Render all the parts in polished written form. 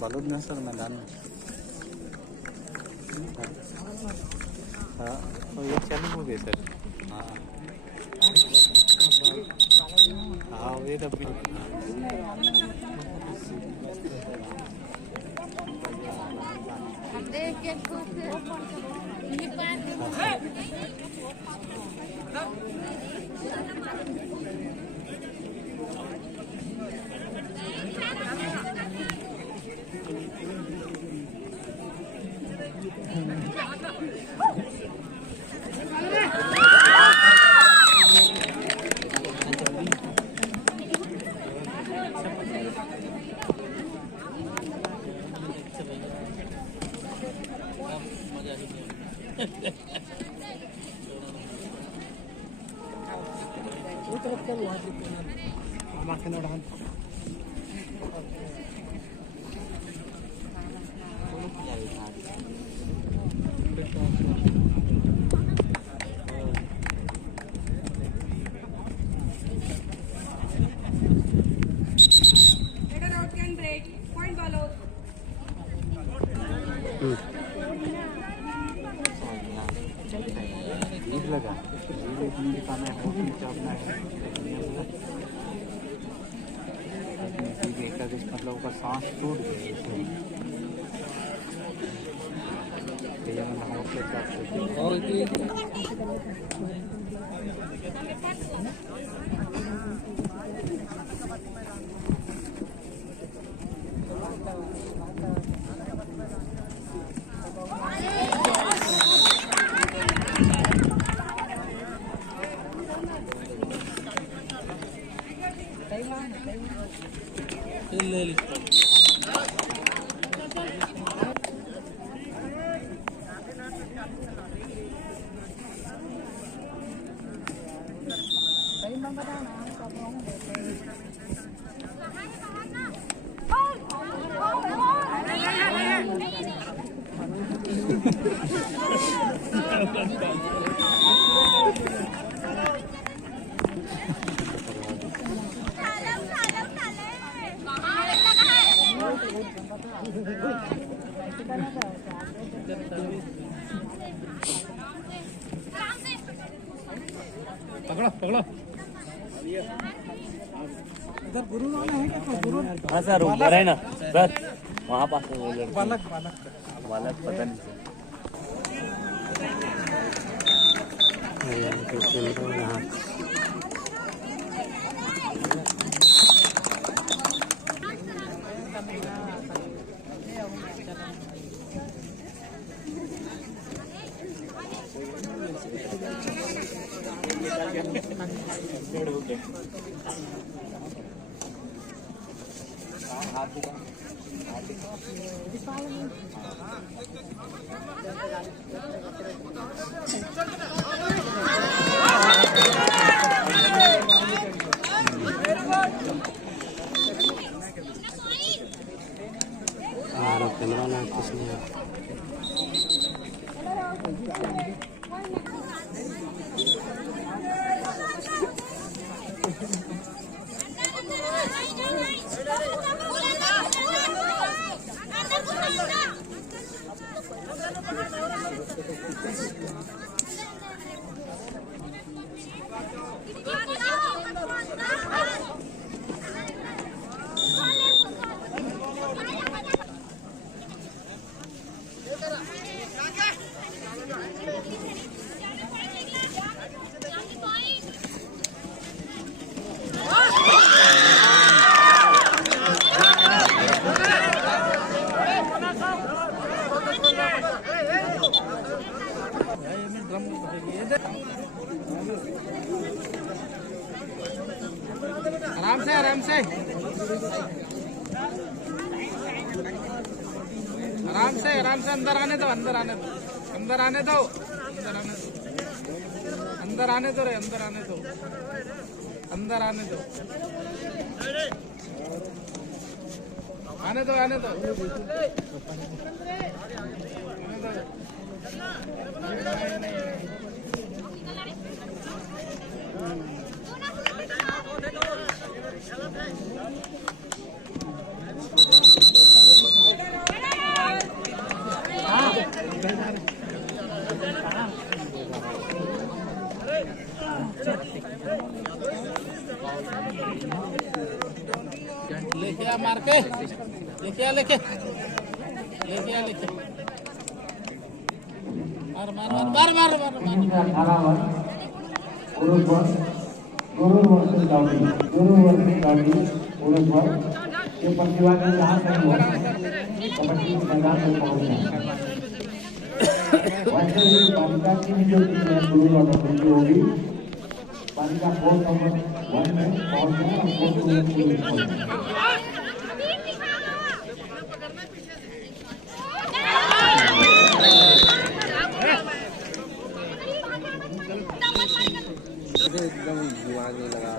बालूद ना सर मैदान में। हाँ तो ये चालू हो गए सर। हाँ हाँ ये तो लगा मतलब उसका सांस टूट गया पकड़ो पकड़ो। इधर गुरु वाला है क्या? गुरु हाँ सर ऊपर है ना सर, वहाँ पास है वो लड़की। बालक बालक बालक पता नहीं यहाँ आराम से आराम से अंदर आने दो, अंदर आने दो, अंदर आने दो, अंदर आने दो रे, अंदर आने दो, अंदर आने दो, आने दो, आने दो, आने दो। लेके आ मार के लेके आ लेके मार मार मार मार मार मार ये प्रतिवाद जहाँ तक हुआ कबड्डी के मैदान में पहुंचा वैसे ही बालिका की भी जो टीम है गुरु और बंदी होगी बालिका 4 नंबर 1 में पहुंचा और 4 में पहुंचा एकदम दिमाग नहीं लगा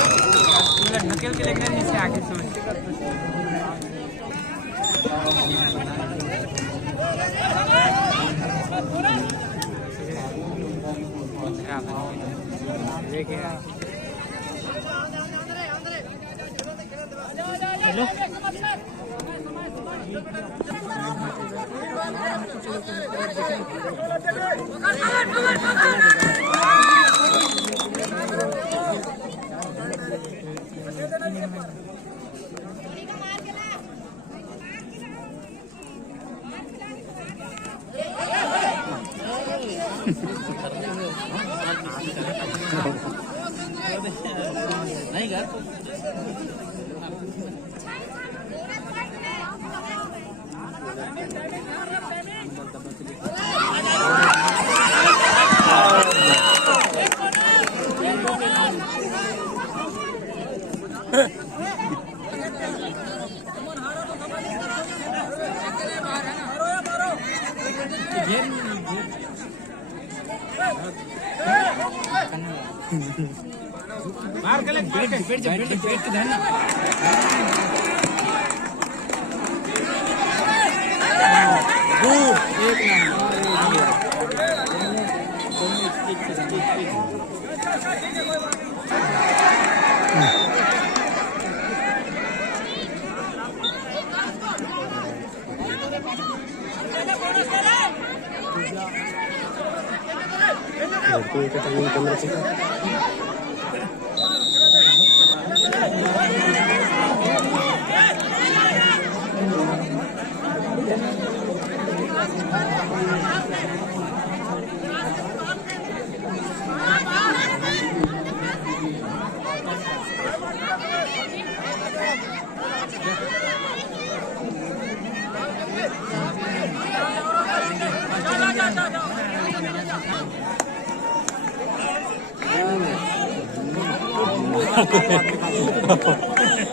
ढकेल के लेकर नीचे आके सोच हेलो नहीं कर मार के लग बैठ जा बैठ के धरना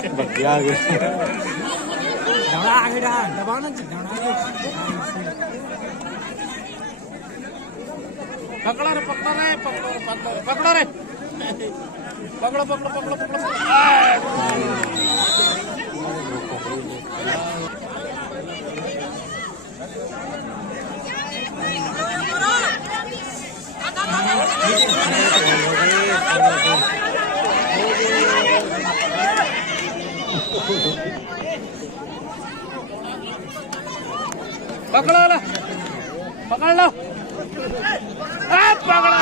एक बढ़िया आ गया दौड़ा आगे डाल दबाओ ना दौड़ा पकड़ो रे पकड़ो रे पकड़ो पकड़ लो पकड़ो